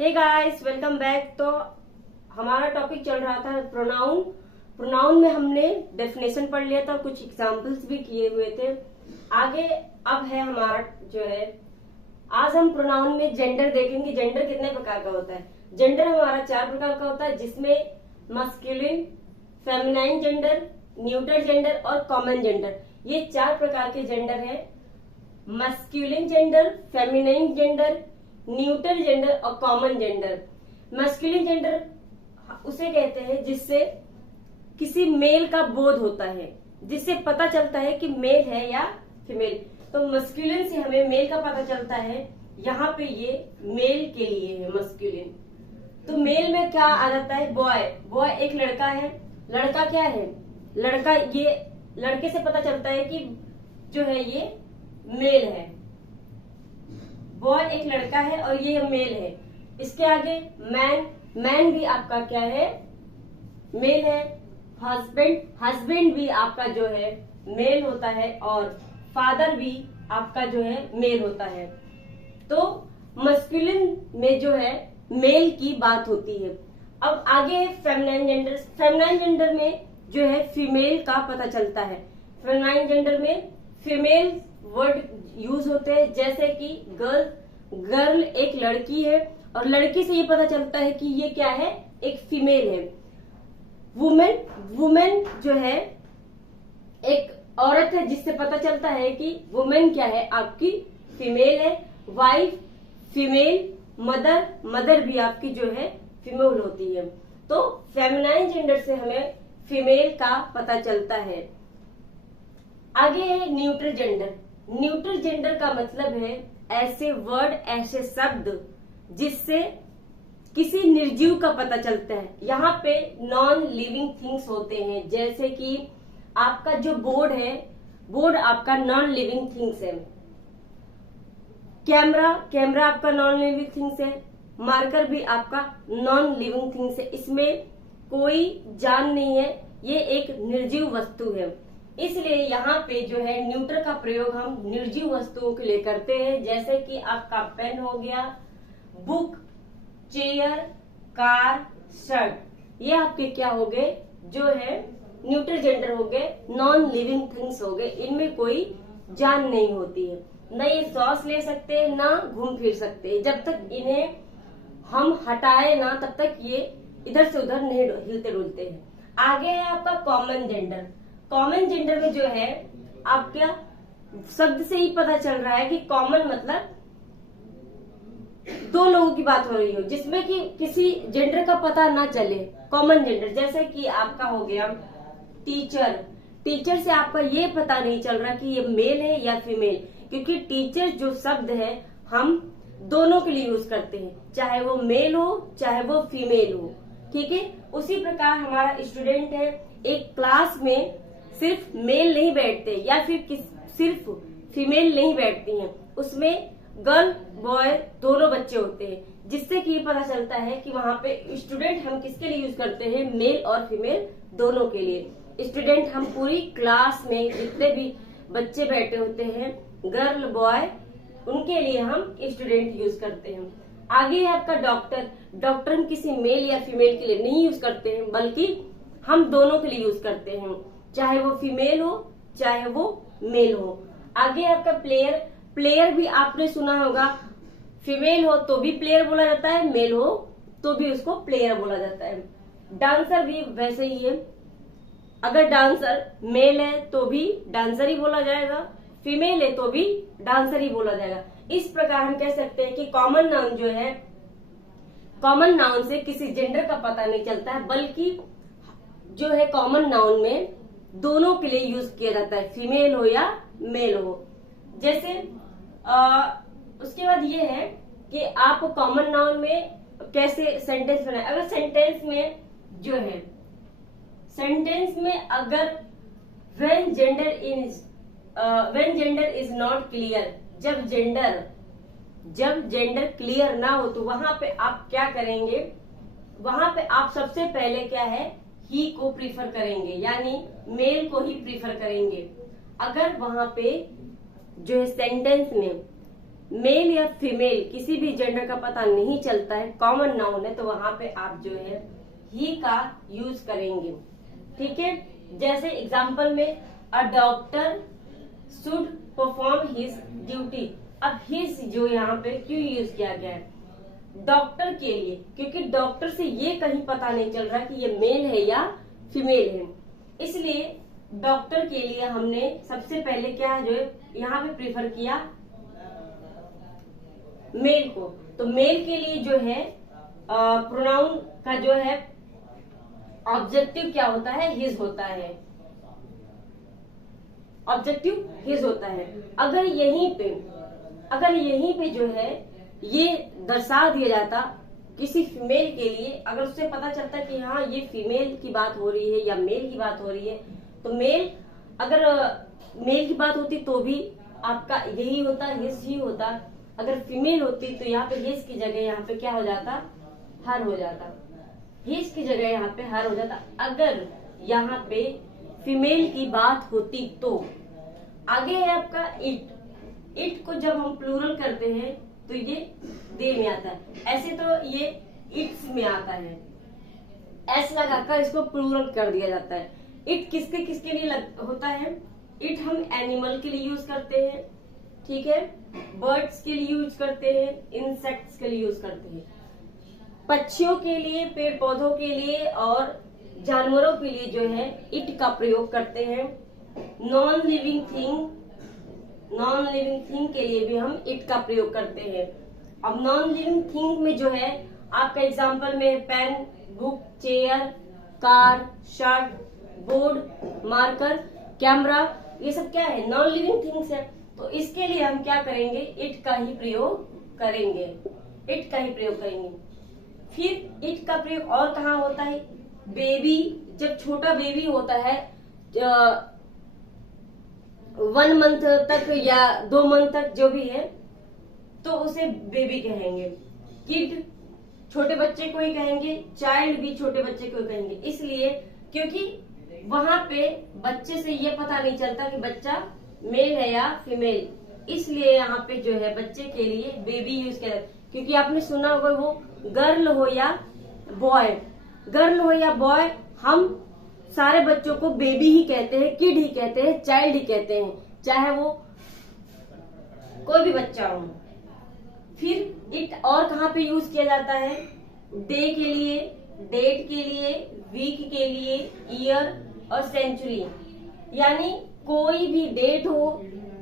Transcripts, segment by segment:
Hey guys, welcome back. तो हमारा topic चल रहा था प्रोनाउन। प्रोनाउन में हमने डेफिनेशन पढ़ लिया था, कुछ एग्जांपल्स भी किए हुए थे। आगे अब है हमारा जो है, आज हम प्रोनाउन में जेंडर देखेंगे। जेंडर कितने प्रकार का होता है? जेंडर हमारा 4 प्रकार का होता है, जिसमें masculine, feminine gender, neutral gender और कॉमन जेंडर। ये 4 प्रकार के जेंडर है। Masculine gender, feminine gender, neutral gender और कॉमन जेंडर। मस्कुलिन जेंडर उसे कहते हैं जिससे किसी मेल का बोध होता है, जिससे पता चलता है कि मेल है या फीमेल। तो मस्कुलिन से हमें मेल का पता चलता है। यहाँ पे ये मेल के लिए है मस्कुलिन। तो मेल में क्या आ जाता है? बॉय। बॉय एक लड़का है। लड़का क्या है? लड़का, ये लड़के से पता चलता है कि जो है ये मेल है। बॉय एक लड़का है और ये मेल है। इसके आगे मैन। मैन भी आपका क्या है? मेल है। हस्बैंड, हस्बैंड भी आपका जो है मेल होता है। और फादर भी आपका जो है मेल होता है। तो मस्कुलिन में जो है मेल की बात होती है। अब आगे है फेमिनाइन जेंडर। फेमिनाइन जेंडर में जो है फीमेल का पता चलता है। फेमिनाइन जेंडर में फीमेल वर्ड यूज होते हैं, जैसे कि गर्ल। गर्ल एक लड़की है और लड़की से ये पता चलता है कि ये क्या है? एक फीमेल है। वुमेन, वुमेन जो है एक औरत है, जिससे पता चलता है कि वुमेन क्या है? आपकी फीमेल है। Wife female. मदर, मदर भी आपकी जो है फीमेल होती है। तो फेमिनाइन जेंडर से हमें फीमेल का पता चलता है। आगे है न्यूट्रल जेंडर। न्यूट्रल जेंडर का मतलब है ऐसे वर्ड, ऐसे शब्द जिससे किसी निर्जीव का पता चलता है। यहाँ पे नॉन लिविंग थिंग्स होते हैं, जैसे कि आपका जो बोर्ड है, बोर्ड आपका नॉन लिविंग थिंग्स है। कैमरा, कैमरा आपका नॉन लिविंग थिंग्स है। मार्कर भी आपका नॉन लिविंग थिंग्स है। इसमें कोई जान नहीं है, ये एक निर्जीव वस्तु है। इसलिए यहाँ पे जो है न्यूट्रल का प्रयोग हम निर्जीव वस्तुओं के लिए करते हैं, जैसे कि आपका पेन हो गया, बुक, चेयर, कार, शर्ट। ये आपके क्या हो गए? जो है न्यूट्रल जेंडर हो गए, नॉन लिविंग थिंग्स हो गए। इनमें कोई जान नहीं होती है, न ये सांस ले सकते हैं, ना घूम फिर सकते हैं। जब तक इन्हें हम हटाए ना, तब तक ये इधर से उधर नहीं हिलते डुलते हैं। आगे है आपका कॉमन जेंडर। कॉमन जेंडर में जो है आपका शब्द से ही पता चल रहा है कि कॉमन मतलब दो लोगों की बात हो रही हो, जिसमें कि किसी जेंडर का पता ना चले। कॉमन जेंडर जैसे कि आपका हो गया टीचर। टीचर से आपका ये पता नहीं चल रहा कि ये मेल है या फीमेल, क्योंकि टीचर जो शब्द है हम दोनों के लिए यूज करते हैं, चाहे वो मेल हो चाहे वो फीमेल हो। ठीक है। उसी प्रकार हमारा स्टूडेंट है। एक क्लास में सिर्फ मेल नहीं बैठते या फिर सिर्फ फीमेल नहीं बैठती हैं, उसमें गर्ल बॉय दोनों बच्चे होते हैं, जिससे कि पता चलता है कि वहाँ पे स्टूडेंट हम किसके लिए यूज करते हैं? मेल और फीमेल दोनों के लिए। स्टूडेंट हम पूरी क्लास में जितने भी बच्चे बैठे होते हैं, गर्ल बॉय, उनके लिए हम स्टूडेंट यूज करते हैं। आगे है आपका डॉक्टर। डॉक्टर हम किसी मेल या फीमेल के लिए नहीं यूज करते हैं, बल्कि हम दोनों के लिए यूज करते हैं, चाहे वो फीमेल हो चाहे वो मेल हो। आगे आपका प्लेयर। प्लेयर भी आपने सुना होगा, फीमेल हो तो भी प्लेयर बोला जाता है, मेल हो तो भी उसको प्लेयर बोला जाता है। डांसर भी वैसे ही है। अगर डांसर मेल है तो भी डांसर ही बोला जाएगा, फीमेल है तो भी डांसर ही बोला जाएगा। इस प्रकार हम कह सकते हैं कि कॉमन नाउन जो है, कॉमन नाउन से किसी जेंडर का पता नहीं चलता है, बल्कि जो है कॉमन नाउन में दोनों के लिए यूज किया जाता है, फीमेल हो या मेल हो। जैसे उसके बाद ये है कि आप कॉमन नाउन में कैसे सेंटेंस बनाए। अगर सेंटेंस में जो है, सेंटेंस में अगर when gender is not clear, जब जेंडर क्लियर ना हो, तो वहां पे आप क्या करेंगे? वहां पे आप सबसे पहले क्या है? ही को प्रीफर करेंगे, यानी मेल को ही प्रीफर करेंगे। अगर वहां पे जो है सेंटेंस में मेल या फीमेल किसी भी जेंडर का पता नहीं चलता है, कॉमन नाउन है, तो वहां पे आप जो है ही का यूज करेंगे। ठीक है, जैसे एग्जाम्पल में a doctor should perform his duty. अब हिज जो यहाँ पे क्यों यूज किया गया है? डॉक्टर के लिए, क्योंकि डॉक्टर से ये कहीं पता नहीं चल रहा कि ये मेल है या फीमेल है, इसलिए डॉक्टर के लिए हमने सबसे पहले क्या जो है यहाँ पे प्रीफर किया मेल को। तो मेल के लिए जो है प्रोनाउन का जो है ऑब्जेक्टिव क्या होता है? हिज होता है। ऑब्जेक्टिव हिज होता है। अगर यहीं पे जो है ये दर्शा दिया जाता किसी फीमेल के लिए, अगर उससे पता चलता कि हाँ ये फीमेल की बात हो रही है या मेल की बात हो रही है, तो मेल अगर मेल की बात होती तो भी आपका यही होता, हिज ही होता। अगर फीमेल होती तो यहाँ पे हिज की जगह यहाँ पे क्या हो जाता? हर हो जाता। हिज की जगह यहाँ पे हर हो जाता। अगर यहाँ पे फीमेल की बात होती तो आगे है आपका इट। इट को जब हम प्लूरल करते हैं तो ये दे में आता है, ऐसे तो ये इट्स में आता है। एस लगाकर इसको प्लूरल कर दिया जाता है। इट किसके किसके लिए होता है? इट हम एनिमल के लिए यूज करते हैं, ठीक है, बर्ड्स के लिए यूज करते हैं, इंसेक्ट्स के लिए यूज करते हैं, पक्षियों के लिए, पेड़ पौधों के लिए और जानवरों के लिए जो है इट का प्रयोग करते हैं। नॉन लिविंग थिंग के लिए भी हम इट का प्रयोग करते हैं। अब नॉन लिविंग थिंग में जो है आपका एग्जांपल में pen, book, chair, car, shirt, board, marker, camera, ये सब क्या है? नॉन लिविंग थिंग्स है। तो इसके लिए हम क्या करेंगे? इट का ही प्रयोग करेंगे। फिर इट का प्रयोग और कहाँ होता है? बेबी, जब छोटा बेबी होता है 1 मंथ तक या 2 मंथ तक जो भी है, तो उसे बेबी कहेंगे। किड छोटे बच्चे को ही कहेंगे, चाइल्ड भी छोटे बच्चे को ही कहेंगे। इसलिए क्योंकि वहां पे बच्चे से ये पता नहीं चलता कि बच्चा मेल है या फीमेल, इसलिए यहाँ पे जो है बच्चे के लिए बेबी यूज किया जाता है। क्योंकि आपने सुना होगा वो गर्ल हो या बॉय, हम सारे बच्चों को बेबी ही कहते हैं, किड ही कहते हैं, चाइल्ड ही कहते हैं, चाहे वो कोई भी बच्चा हो। फिर इट और कहाँ पे यूज किया जाता है? डे के लिए, डेट के लिए, वीक के लिए, ईयर और सेंचुरी। यानी कोई भी डेट हो,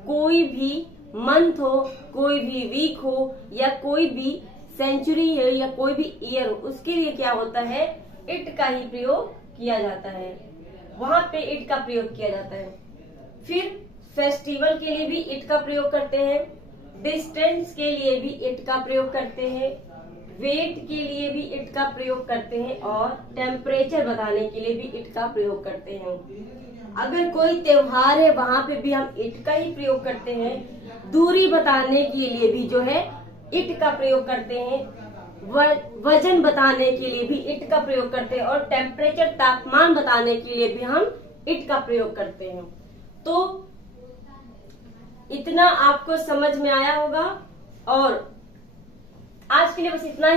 कोई भी मंथ हो, कोई भी वीक हो या कोई भी सेंचुरी है या कोई भी ईयर हो, उसके लिए क्या होता है? इट का ही प्रयोग किया जाता है। वहां पे इट का प्रयोग किया जाता है। फिर फेस्टिवल के लिए भी इट का प्रयोग करते हैं, डिस्टेंस के लिए भी इट का प्रयोग करते हैं, वेट के लिए भी इट का प्रयोग करते हैं और टेम्परेचर बताने के लिए भी इट का प्रयोग करते हैं। अगर कोई त्योहार है वहां पे भी हम इट का ही प्रयोग करते हैं। दूरी बताने के लिए भी जो है इट का प्रयोग करते हैं। वजन बताने के लिए भी इट का प्रयोग करते हैं और टेम्परेचर, तापमान बताने के लिए भी हम इट का प्रयोग करते हैं। तो इतना आपको समझ में आया होगा और आज के लिए बस इतना ही।